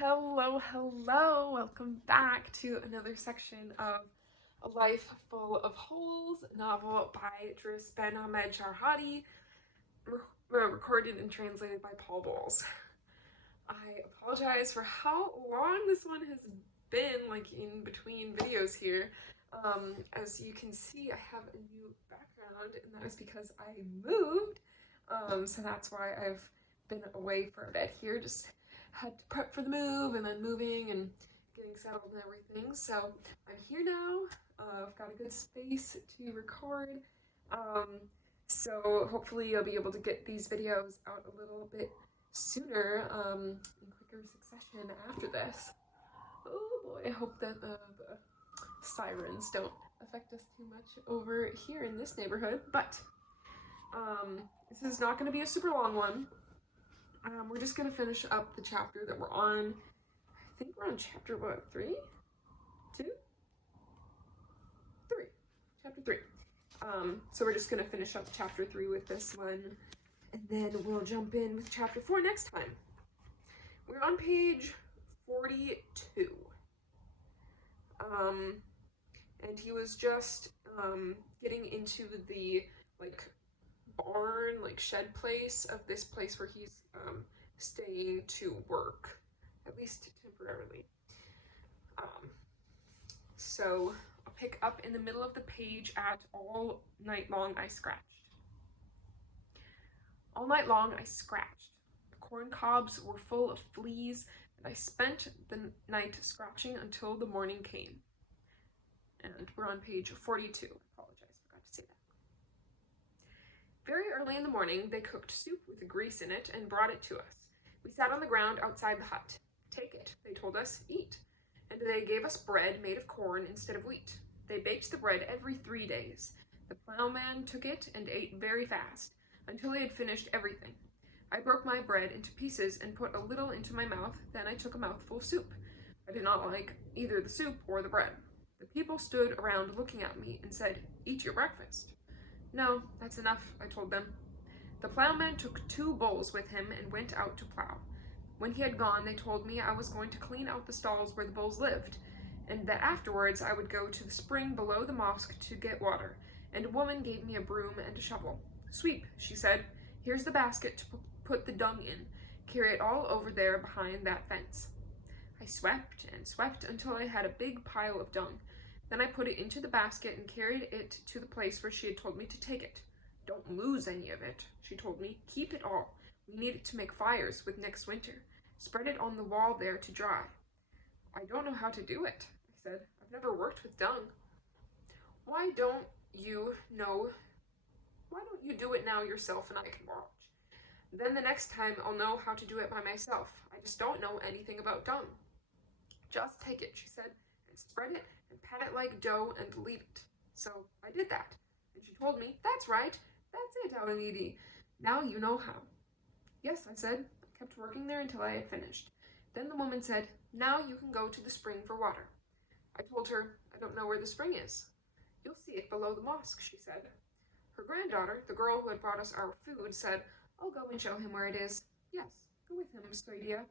Hello, welcome back to another section of A Life Full of Holes, novel by Lisbon, recorded and translated by Paul Bowles. I apologize for how long this one has been, like in between videos here. As you can see, I have a new background, and that is because I moved. So that's why I've been away for a bit here, just had to prep for the move and then moving and getting settled and everything. So I'm here now. I've got a good space to record. So hopefully you'll be able to get these videos out a little bit sooner, in quicker succession after this. Oh boy, I hope that the sirens don't affect us too much over here in this neighborhood, but this is not going to be a super long one. We're just going to finish up the chapter that we're on. I think we're on chapter, what, 3? 2? 3. Chapter 3. So we're just going to finish up chapter 3 with this one, and then we'll jump in with chapter 4 next time. We're on page 42. And he was just getting into the, like, barn, like shed place of this place where he's staying to work, at least temporarily. So I'll pick up in the middle of the page at all night long I scratched. All night long I scratched. The corn cobs were full of fleas, and I spent the night scratching until the morning came. And we're on page 42. I apologize, forgot to say that. Very early in the morning, they cooked soup with grease in it and brought it to us. We sat on the ground outside the hut. Take it, they told us, eat. And they gave us bread made of corn instead of wheat. They baked the bread every 3 days. The plowman took it and ate very fast, until he had finished everything. I broke my bread into pieces and put a little into my mouth, then I took a mouthful of soup. I did not like either the soup or the bread. The people stood around looking at me and said, "Eat your breakfast." "No, that's enough," I told them. The plowman took 2 bulls with him and went out to plow. When he had gone, they told me I was going to clean out the stalls where the bulls lived, and that afterwards I would go to the spring below the mosque to get water, and a woman gave me a broom and a shovel. "Sweep," she said. "Here's the basket to put the dung in. Carry it all over there behind that fence." I swept and swept until I had a big pile of dung. Then I put it into the basket and carried it to the place where she had told me to take it. "Don't lose any of it," she told me. "Keep it all. We need it to make fires with next winter. Spread it on the wall there to dry." "I don't know how to do it," I said. "I've never worked with dung." Why don't you do it now yourself and I can watch? Then the next time I'll know how to do it by myself. I just don't know anything about dung." "Just take it," she said, "and spread it and pat it like dough and leave it." So I did that, and she told me, "That's right, that's it, Alidi. Now you know how." "Yes," I said. I kept working there until I had finished. Then the woman said, "Now you can go to the spring for water." I told her, "I don't know where the spring is." "You'll see it below the mosque," she said. Her granddaughter, the girl who had brought us our food, said, "I'll go and show him where it is." "Yes, go with him, Stoidia."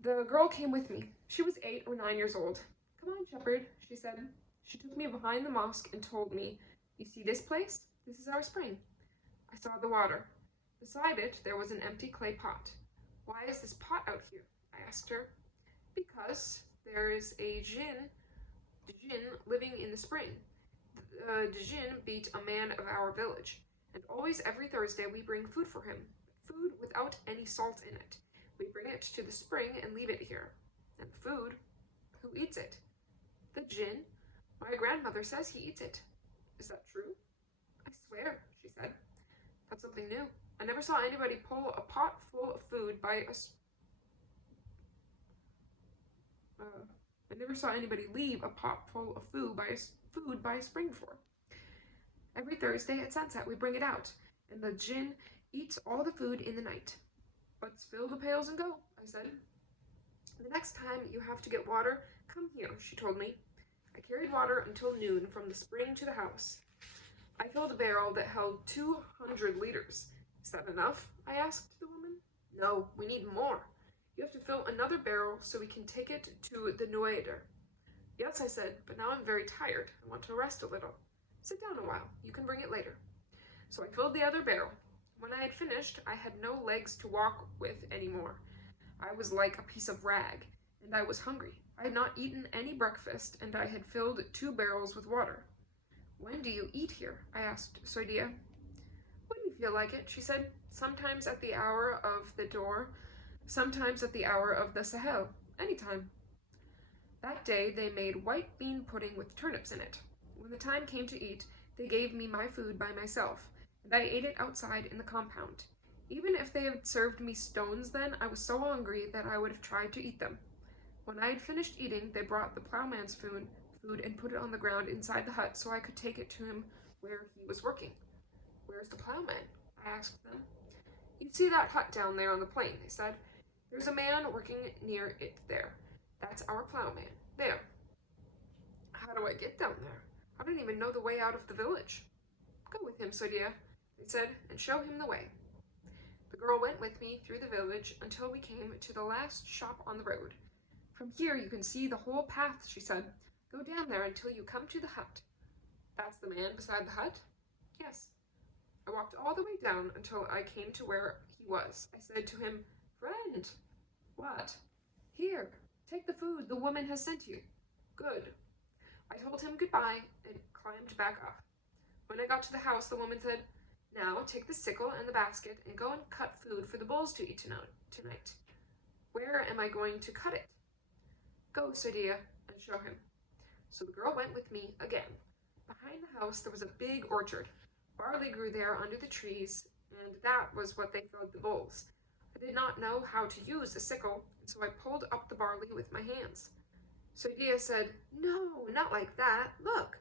The girl came with me. She was 8 or 9 years old. "Come on, shepherd," she said. She took me behind the mosque and told me, "You see this place? This is our spring." I saw the water. Beside it, there was an empty clay pot. "Why is this pot out here?" I asked her. "Because there is a djinn living in the spring. The djinn beat a man of our village, and always every Thursday we bring food for him, food without any salt in it. We bring it to the spring and leave it here. And the food, who eats it?" "The djinn. My grandmother says he eats it." "Is that true?" "I swear," she said. "That's something new. I never saw anybody pull a pot full of food by a I never saw anybody leave a pot full of food by a spring before. Every Thursday at sunset we bring it out, and the djinn eats all the food in the night." "Let's fill the pails and go," I said. "The next time you have to get water, come here," she told me. I carried water until noon from the spring to the house. I filled a barrel that held 200 liters. "Is that enough?" I asked the woman. "No, we need more." You have to fill another barrel so we can take it to the Nueder. Yes, I said, but now I'm very tired. I want to rest a little. Sit down a while. You can bring it later. So I filled the other barrel. When I had finished, I had no legs to walk with anymore. I was like a piece of rag, and I was hungry. I had not eaten any breakfast, and I had filled 2 barrels with water. When do you eat here? I asked Soidia. When you feel like it, she said. Sometimes at the hour of the door, sometimes at the hour of the Sahel. Anytime. That day they made white bean pudding with turnips in it. When the time came to eat, they gave me my food by myself, and I ate it outside in the compound. Even if they had served me stones then, I was so hungry that I would have tried to eat them. When I had finished eating, they brought the plowman's food and put it on the ground inside the hut so I could take it to him where he was working. Where's the plowman? I asked them. You see that hut down there on the plain, they said. There's a man working near it there. That's our plowman. There. How do I get down there? I don't even know the way out of the village. Go with him, Sodia, they said, and show him the way. The girl went with me through the village until we came to the last shop on the road. From here you can see the whole path, she said. Go down there until you come to the hut. That's the man beside the hut? Yes. I walked all the way down until I came to where he was. I said to him, Friend. What? Here, take the food the woman has sent you. Good. I told him goodbye and climbed back up. When I got to the house, the woman said, Now take the sickle and the basket and go and cut food for the bulls to eat tonight. Where am I going to cut it? Go, Sodia, and show him. So the girl went with me again. Behind the house there was a big orchard. Barley grew there under the trees, and that was what they fed the bulls. I did not know how to use the sickle, and so I pulled up the barley with my hands. Sodia said, No, not like that. Look.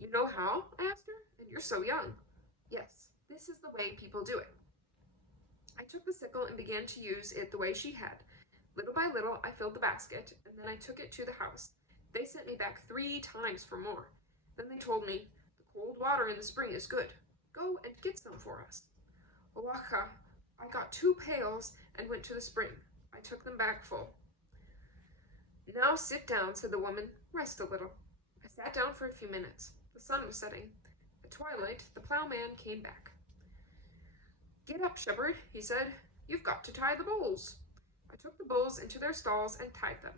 You know how? I asked her. And you're so young. Yes, this is the way people do it. I took the sickle and began to use it the way she had. Little by little, I filled the basket, and then I took it to the house. They sent me back 3 times for more. Then they told me, The cold water in the spring is good. Go and get some for us. Oaxaca, I got 2 pails and went to the spring. I took them back full. Now sit down, said the woman. Rest a little. I sat down for a few minutes. The sun was setting. At twilight, the plowman came back. Get up, shepherd, he said. You've got to tie the bulls. I took the bulls into their stalls and tied them.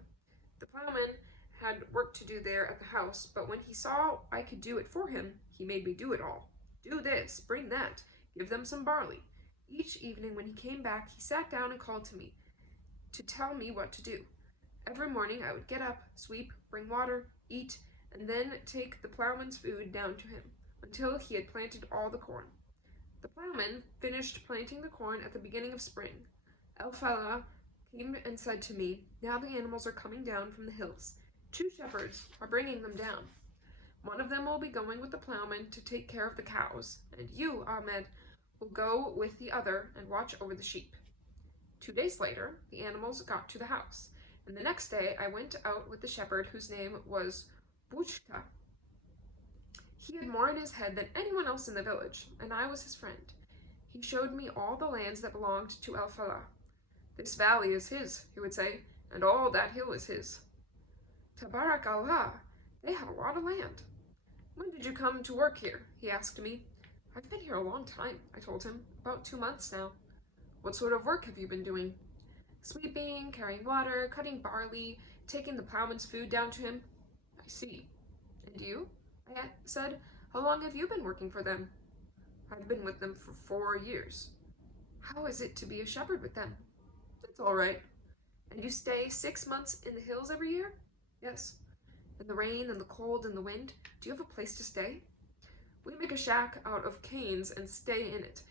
The plowman had work to do there at the house, but when he saw I could do it for him, he made me do it all. Do this, bring that, give them some barley. Each evening when he came back, he sat down and called to me to tell me what to do. Every morning I would get up, sweep, bring water, eat, and then take the plowman's food down to him, until he had planted all the corn. The plowman finished planting the corn at the beginning of spring. El Fala came and said to me, Now the animals are coming down from the hills. 2 shepherds are bringing them down. One of them will be going with the plowman to take care of the cows, and you, Ahmed, will go with the other and watch over the sheep. 2 days later, the animals got to the house, and the next day I went out with the shepherd whose name was Buchka. He had more in his head than anyone else in the village, and I was his friend. He showed me all the lands that belonged to El Fala. This valley is his, he would say, and all that hill is his. Tabarak Allah, they have a lot of land. When did you come to work here? He asked me. I've been here a long time, I told him, about 2 months now. What sort of work have you been doing? Sweeping, carrying water, cutting barley, taking the plowman's food down to him. I see. And you? I said, how long have you been working for them? I've been with them for 4 years. How is it to be a shepherd with them? It's all right. And you stay 6 months in the hills every year? Yes. In the rain and the cold and the wind, do you have a place to stay? We make a shack out of canes and stay in it.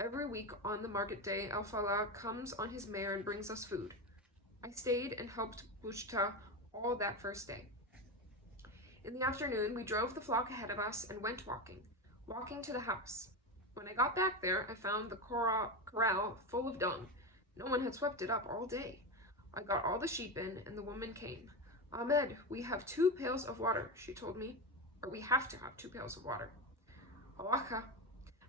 Every week on the market day, El Fala comes on his mare and brings us food. I stayed and helped Buchta all that first day. In the afternoon, we drove the flock ahead of us and went walking to the house. When I got back there, I found the corral full of dung. No one had swept it up all day. I got all the sheep in, and the woman came. Ahmed, we have 2 pails of water, she told me. Or we have to have 2 pails of water. Awaka.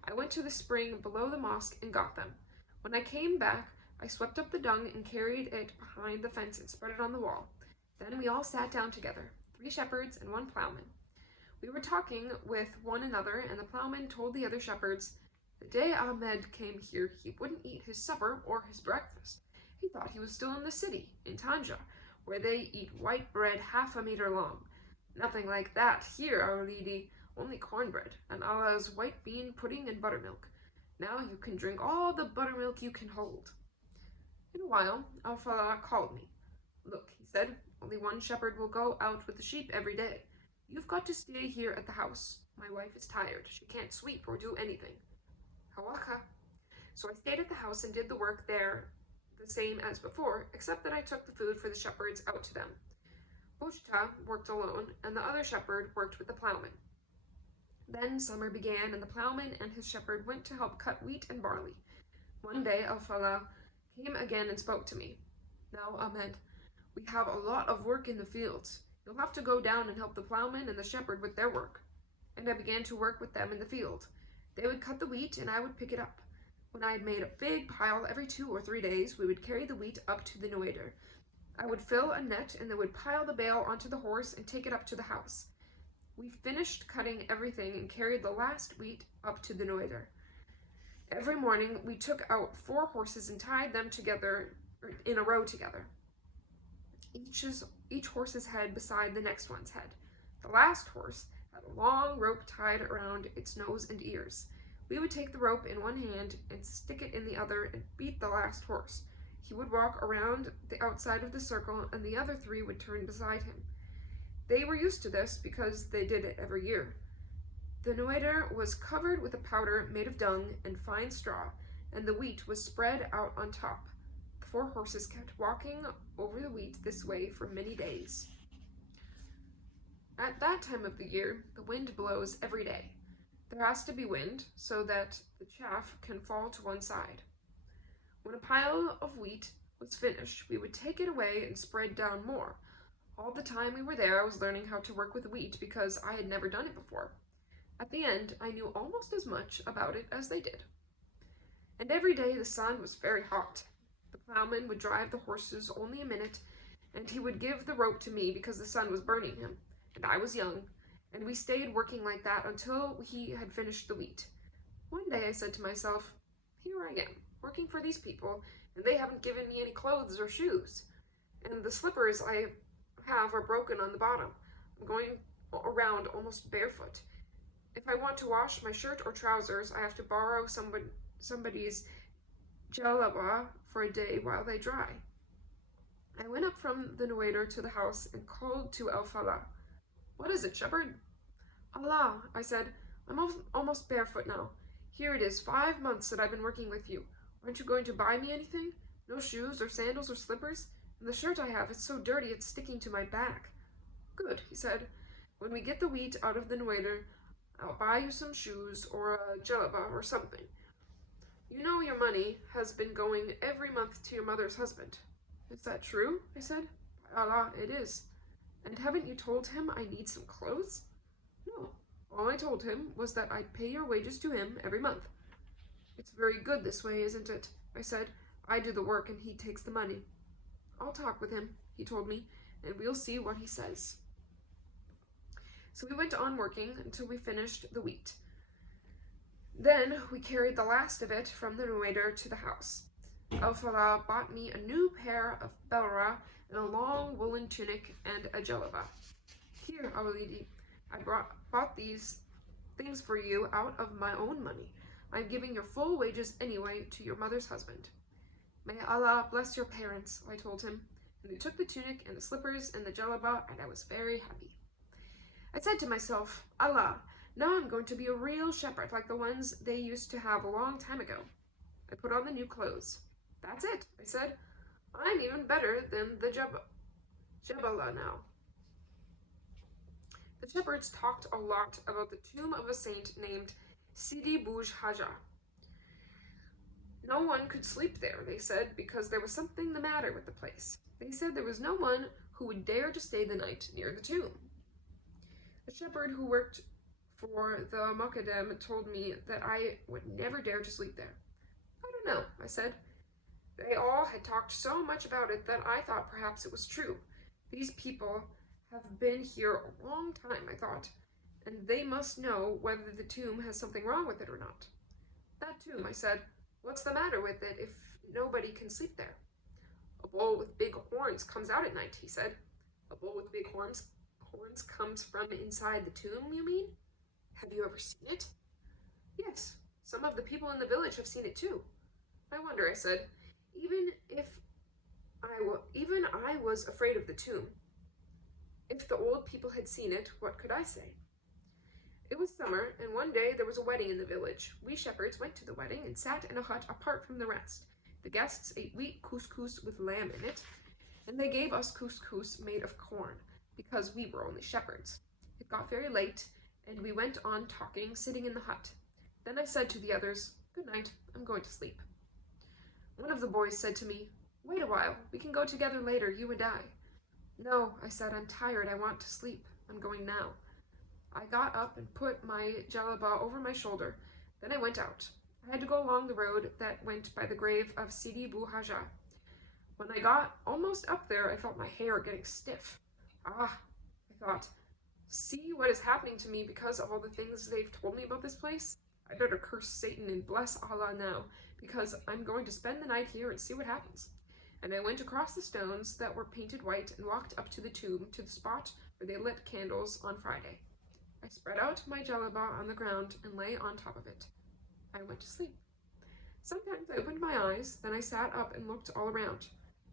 I went to the spring below the mosque and got them. When I came back, I swept up the dung and carried it behind the fence and spread it on the wall. Then we all sat down together, 3 shepherds and 1 plowman. We were talking with one another, and the plowman told the other shepherds, "The day Ahmed came here, he wouldn't eat his supper or his breakfast. He thought he was still in the city, in Tanja, where they eat white bread half a meter long. Nothing like that here, our lady, only cornbread, and Allah's white bean pudding and buttermilk. Now you can drink all the buttermilk you can hold." In a while, Al-Falah called me. "Look," he said, "only 1 shepherd will go out with the sheep every day. You've got to stay here at the house. My wife is tired. She can't sweep or do anything." Hawaka. So I stayed at the house and did the work there the same as before, except that I took the food for the shepherds out to them. Bushta worked alone, and the other shepherd worked with the plowman. Then summer began, and the plowman and his shepherd went to help cut wheat and barley. One day Al-Falah came again and spoke to me. "Now, Ahmed, we have a lot of work in the fields. You'll have to go down and help the plowman and the shepherd with their work." And I began to work with them in the field. They would cut the wheat, and I would pick it up. When I had made a big pile every 2 or 3 days, we would carry the wheat up to the nueder. I would fill a net, and then would pile the bale onto the horse and take it up to the house. We finished cutting everything and carried the last wheat up to the nueder. Every morning, we took out 4 horses and tied them together in a row together. Each horse's head beside the next one's head. The last horse had a long rope tied around its nose and ears. We would take the rope in one hand and stick it in the other and beat the last horse. He would walk around the outside of the circle, and the other 3 would turn beside him. They were used to this because they did it every year. The nueder was covered with a powder made of dung and fine straw, and the wheat was spread out on top. The 4 horses kept walking over the wheat this way for many days. At that time of the year, the wind blows every day. There has to be wind so that the chaff can fall to one side. When a pile of wheat was finished, we would take it away and spread down more. All the time we were there, I was learning how to work with wheat because I had never done it before. At the end, I knew almost as much about it as they did. And every day the sun was very hot. The plowman would drive the horses only a minute, and he would give the rope to me because the sun was burning him, and I was young, and we stayed working like that until he had finished the wheat. One day I said to myself, "Here I am, working for these people, and they haven't given me any clothes or shoes, and the slippers I have are broken on the bottom. I'm going around almost barefoot. If I want to wash my shirt or trousers, I have to borrow somebody's jalaba for a day while they dry." I went up from the nueder to the house and called to Al-Falah. "What is it, shepherd?" "Allah," I said, "I'm almost barefoot now. Here it is 5 months that I've been working with you. Aren't you going to buy me anything? No shoes or sandals or slippers? And the shirt I have is so dirty it's sticking to my back." "Good," he said. "When we get the wheat out of the nueder, I'll buy you some shoes or a jalaba or something. You know your money has been going every month to your mother's husband." "Is that true?" I said. "By Allah, it is." "And haven't you told him I need some clothes?" "No. All I told him was that I'd pay your wages to him every month." "It's very good this way, isn't it?" I said. "I do the work and he takes the money." "I'll talk with him," he told me, "and we'll see what he says." So we went on working until we finished the wheat. Then we carried the last of it from the nueder to the house. Al-Falah bought me a new pair of belra and a long woolen tunic and a jalaba. "Here, our lady, I bought these things for you out of my own money. I'm giving your full wages anyway to your mother's husband." "May Allah bless your parents," I told him, and he took the tunic and the slippers and the jalaba, and I was very happy. I said to myself, "Allah, now I'm going to be a real shepherd like the ones they used to have a long time ago." I put on the new clothes. "That's it," I said. "I'm even better than the Jabala now." The shepherds talked a lot about the tomb of a saint named Sidi Bouj Haja. No one could sleep there, they said, because there was something the matter with the place. They said there was no one who would dare to stay the night near the tomb. The shepherd who worked for the Mocca told me that I would never dare to sleep there. "I don't know," I said. They all had talked so much about it that I thought perhaps it was true. These people have been here a long time, I thought, and they must know whether the tomb has something wrong with it or not. That tomb, I said. What's the matter with it if nobody can sleep there? A bull with big horns comes out at night, he said. A bull with big horns comes from inside the tomb, you mean? Have you ever seen it? Yes, some of the people in the village have seen it too. I wonder, I said. Even I was afraid of the tomb. If the old people had seen it, what could I say? It was summer, and one day there was a wedding in the village. We shepherds went to the wedding and sat in a hut apart from the rest. The guests ate wheat couscous with lamb in it, and they gave us couscous made of corn, because we were only shepherds. It got very late, and we went on talking, sitting in the hut. Then I said to the others, "Good night, I'm going to sleep." One of the boys said to me, "Wait a while, we can go together later, you and I." "No," I said, "I'm tired, I want to sleep. I'm going now." I got up and put my jalaba over my shoulder. Then I went out. I had to go along the road that went by the grave of Sidi Bou Haja. When I got almost up there, I felt my hair getting stiff. Ah, I thought, see what is happening to me because of all the things they've told me about this place? I better curse Satan and bless Allah now, because I'm going to spend the night here and see what happens. And I went across the stones that were painted white and walked up to the tomb, to the spot where they lit candles on Friday. I spread out my jalaba on the ground and lay on top of it. I went to sleep. Sometimes I opened my eyes, then I sat up and looked all around.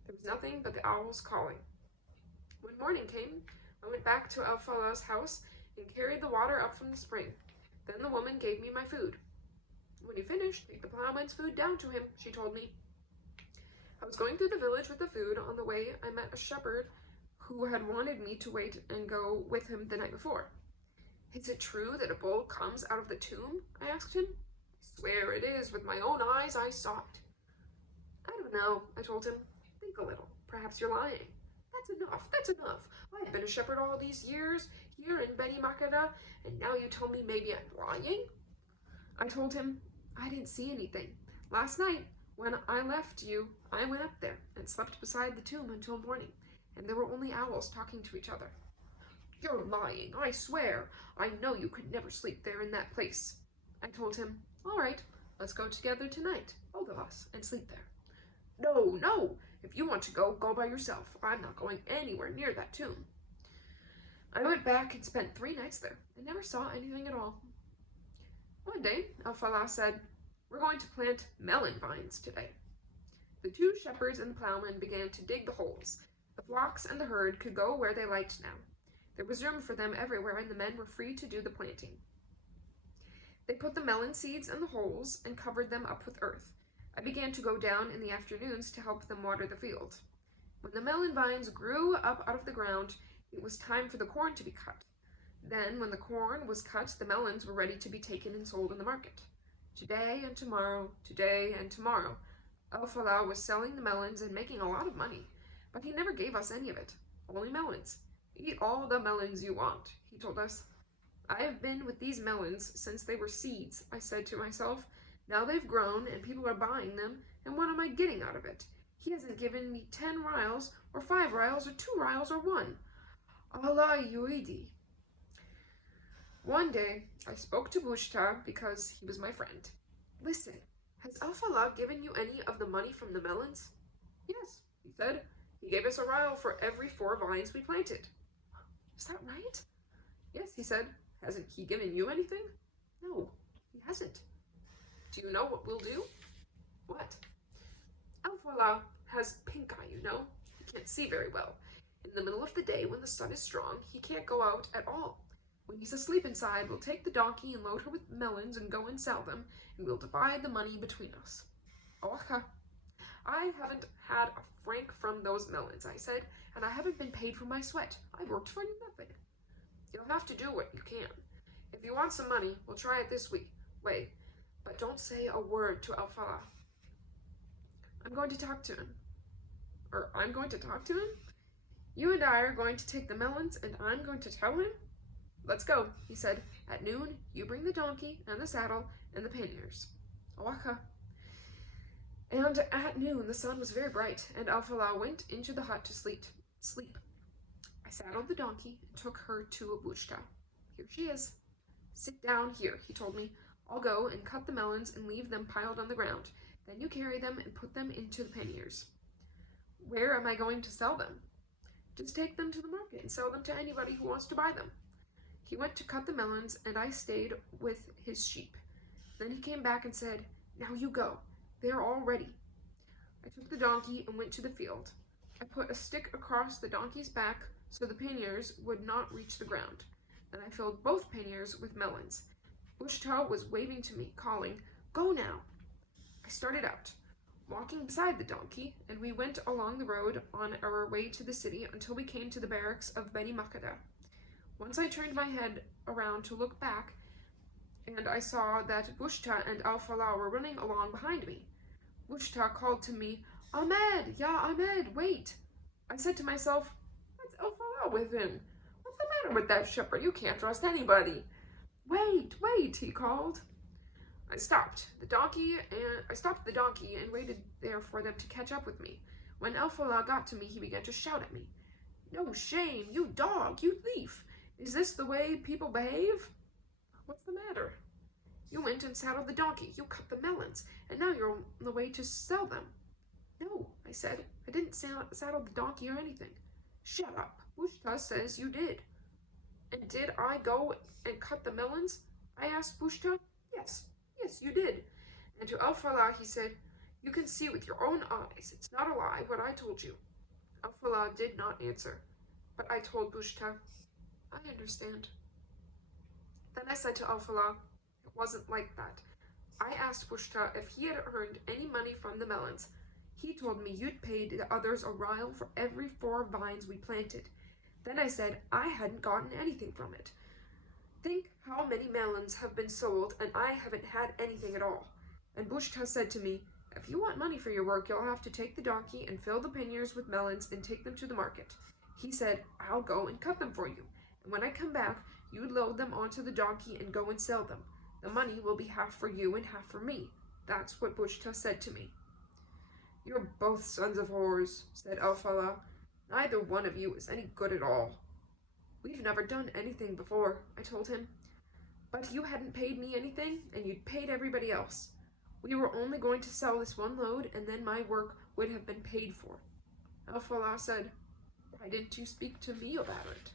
There was nothing but the owls calling. When morning came, I went back to Al-Falah's house and carried the water up from the spring. Then the woman gave me my food. "When you finish, take the plowman's food down to him," she told me. I was going through the village with the food. On the way, I met a shepherd who had wanted me to wait and go with him the night before. "Is it true that a bull comes out of the tomb?" I asked him. "I swear it is. With my own eyes, I saw it." "I don't know," I told him. "Think a little. Perhaps you're lying." "That's enough. That's enough. I've been a shepherd all these years here in Beni Makada, and now you tell me maybe I'm lying?" I told him I didn't see anything. Last night, when I left you, I went up there and slept beside the tomb until morning, and there were only owls talking to each other. "You're lying, I swear. I know you could never sleep there in that place." I told him, "All right, let's go together tonight, both of us, and sleep there." "No, no. If you want to go, go by yourself. I'm not going anywhere near that tomb." I went back and spent 3 nights there and never saw anything at all. One day, Al-Falah said, "We're going to plant melon vines today." The 2 shepherds and the plowman began to dig the holes. The flocks and the herd could go where they liked now. There was room for them everywhere, and the men were free to do the planting. They put the melon seeds in the holes and covered them up with earth. I began to go down in the afternoons to help them water the field. When the melon vines grew up out of the ground, it was time for the corn to be cut. Then, when the corn was cut, the melons were ready to be taken and sold in the market. Today and tomorrow, Al-Falah was selling the melons and making a lot of money, but he never gave us any of it, only melons. "Eat all the melons you want," he told us. "I have been with these melons since they were seeds," I said to myself. "Now they've grown and people are buying them, and what am I getting out of it? He hasn't given me 10 rials, or 5 rials, or 2 rials, or 1. Allah yuidi." One day, I spoke to Bushta because he was my friend. "Listen, has Al-Falah given you any of the money from the melons?" "Yes," he said. "He gave us a rial for every 4 vines we planted." "Is that right?" "Yes," he said. "Hasn't he given you anything?" "No, he hasn't." "Do you know what we'll do?" "What?" "Al-Falah has pink eye, you know. He can't see very well. In the middle of the day, when the sun is strong, he can't go out at all. When he's asleep inside, we'll take the donkey and load her with melons and go and sell them, and we'll divide the money between us." "Okay." "I haven't had a franc from those melons," I said, "and I haven't been paid for my sweat. I worked for nothing." "You'll have to do what you can. If you want some money, we'll try it this way, but don't say a word to Al-Falah." I'm going to talk to him. "You and I are going to take the melons, and I'm going to tell him?" "Let's go," he said. "At noon, you bring the donkey and the saddle and the panniers." "Okay." And at noon the sun was very bright, and Alfala went into the hut to sleep. I saddled the donkey and took her to Bushta. Here she is. Sit down here, he told me. I'll go and cut the melons and leave them piled on the ground. Then you carry them and put them into the panniers. Where am I going to sell them? Just take them to the market and sell them to anybody who wants to buy them. He went to cut the melons, and I stayed with his sheep. Then he came back and said, Now you go. They are all ready. I took the donkey and went to the field. I put a stick across the donkey's back so the panniers would not reach the ground. Then I filled both panniers with melons. Bushta was waving to me, calling, Go now. I started out, walking beside the donkey, and we went along the road on our way to the city until we came to the barracks of Beni Makada. Once I turned my head around to look back, and I saw that Bushta and Alfala were running along behind me. Bushta called to me, Ahmed, ya Ahmed, wait. I said to myself, What's Alfala with him? What's the matter with that shepherd? You can't trust anybody. Wait, he called. I stopped the donkey and waited there for them to catch up with me. When Alfala got to me, he began to shout at me. No shame, you dog, you thief. Is this the way people behave? What's the matter? You went and saddled the donkey, you cut the melons, and now you're on the way to sell them. No, I said, I didn't saddle the donkey or anything. Shut up, Bushta says you did. And did I go and cut the melons? I asked Bushta. Yes, you did. And to Alfala he said, You can see with your own eyes, it's not a lie what I told you. Alfala did not answer, but I told Bushta, I understand. Then I said to Alfala, It wasn't like that. I asked Bushta if he had earned any money from the melons. He told me you'd paid the others a rial for every 4 vines we planted. Then I said I hadn't gotten anything from it. Think how many melons have been sold, and I haven't had anything at all. And Bushta said to me, If you want money for your work, you'll have to take the donkey and fill the panniers with melons and take them to the market. He said, I'll go and cut them for you. And when I come back, you load them onto the donkey and go and sell them. The money will be half for you and half for me. That's what Bushta said to me. You're both sons of whores, said Alfala. Neither one of you is any good at all. We've never done anything before, I told him. But you hadn't paid me anything, and you'd paid everybody else. We were only going to sell this one load, and then my work would have been paid for. Alfala said, Why didn't you speak to me about it?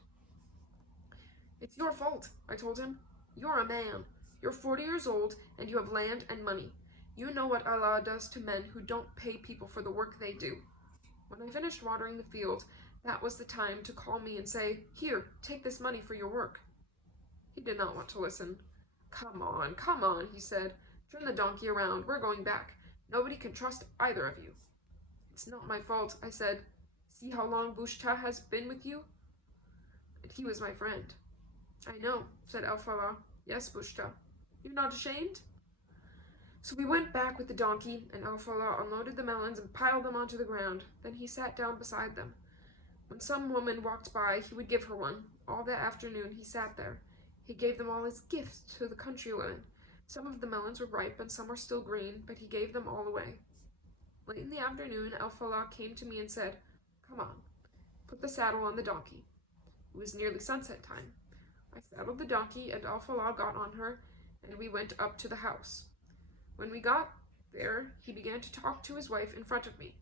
It's your fault, I told him. You're a man. You're 40 years old, and you have land and money. You know what Allah does to men who don't pay people for the work they do. When I finished watering the field, that was the time to call me and say, Here, take this money for your work. He did not want to listen. Come on, he said. Turn the donkey around. We're going back. Nobody can trust either of you. It's not my fault, I said. See how long Bushta has been with you? And he was my friend. I know, said Alfala. Yes, Bushta. You're not ashamed? So we went back with the donkey, and Alfala unloaded the melons and piled them onto the ground. Then he sat down beside them. When some woman walked by, he would give her one. All that afternoon he sat there. He gave them all as gifts to the countrywomen. Some of the melons were ripe and some were still green, but he gave them all away. Late in the afternoon, Alfala came to me and said, Come on, put the saddle on the donkey. It was nearly sunset time. I saddled the donkey, and Alfala got on her, and we went up to the house. When we got there, he began to talk to his wife in front of me.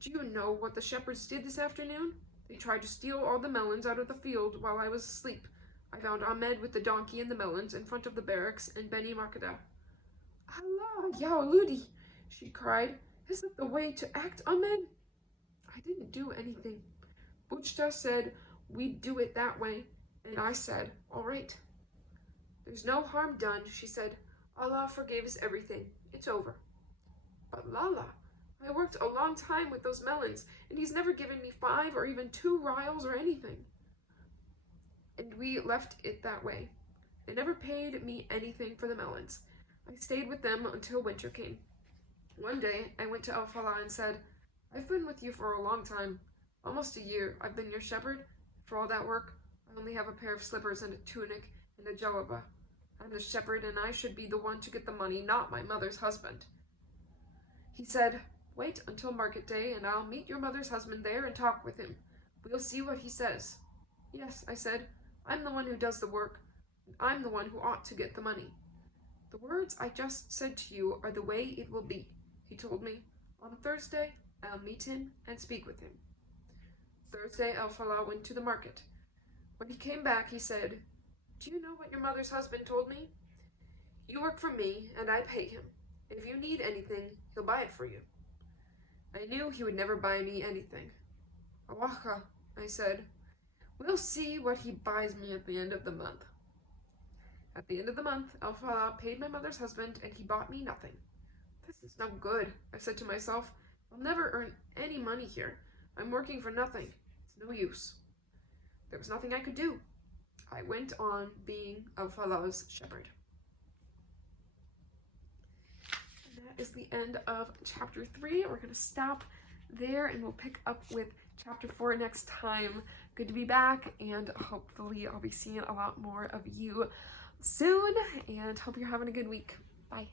Do you know what the shepherds did this afternoon? They tried to steal all the melons out of the field while I was asleep. I found Ahmed with the donkey and the melons in front of the barracks in Beni Makada. Allah, ya Ludi, she cried. Is that the way to act, Ahmed? I didn't do anything. Buchta said we'd do it that way, and I said, all right. There's no harm done, she said. Allah forgives everything. It's over. But Lala, I worked a long time with those melons, and he's never given me 5 or even 2 rials or anything. And we left it that way. They never paid me anything for the melons. I stayed with them until winter came. One day, I went to Alfala and said, I've been with you for a long time. Almost a year. I've been your shepherd. For all that work, I only have a pair of slippers and a tunic and a jalaba. I'm the shepherd, and I should be the one to get the money, not my mother's husband. He said, "Wait until market day, and I'll meet your mother's husband there and talk with him. We'll see what he says." "Yes," I said. "I'm the one who does the work, and I'm the one who ought to get the money." "The words I just said to you are the way it will be," he told me. "On Thursday, I'll meet him and speak with him." Thursday, El-Falah went to the market. When he came back, he said, "Do you know what your mother's husband told me? You work for me, and I pay him. If you need anything, he'll buy it for you." I knew he would never buy me anything. "Awacha," I said. "We'll see what he buys me at the end of the month." At the end of the month, El-Falah paid my mother's husband, and he bought me nothing. "This is no good," I said to myself. "I'll never earn any money here. I'm working for nothing. It's no use." There was nothing I could do. I went on being El-Falah's shepherd. And that is the end of chapter 3. We're going to stop there, and we'll pick up with chapter 4 next time. Good to be back, and hopefully I'll be seeing a lot more of you soon, and hope you're having a good week. Bye.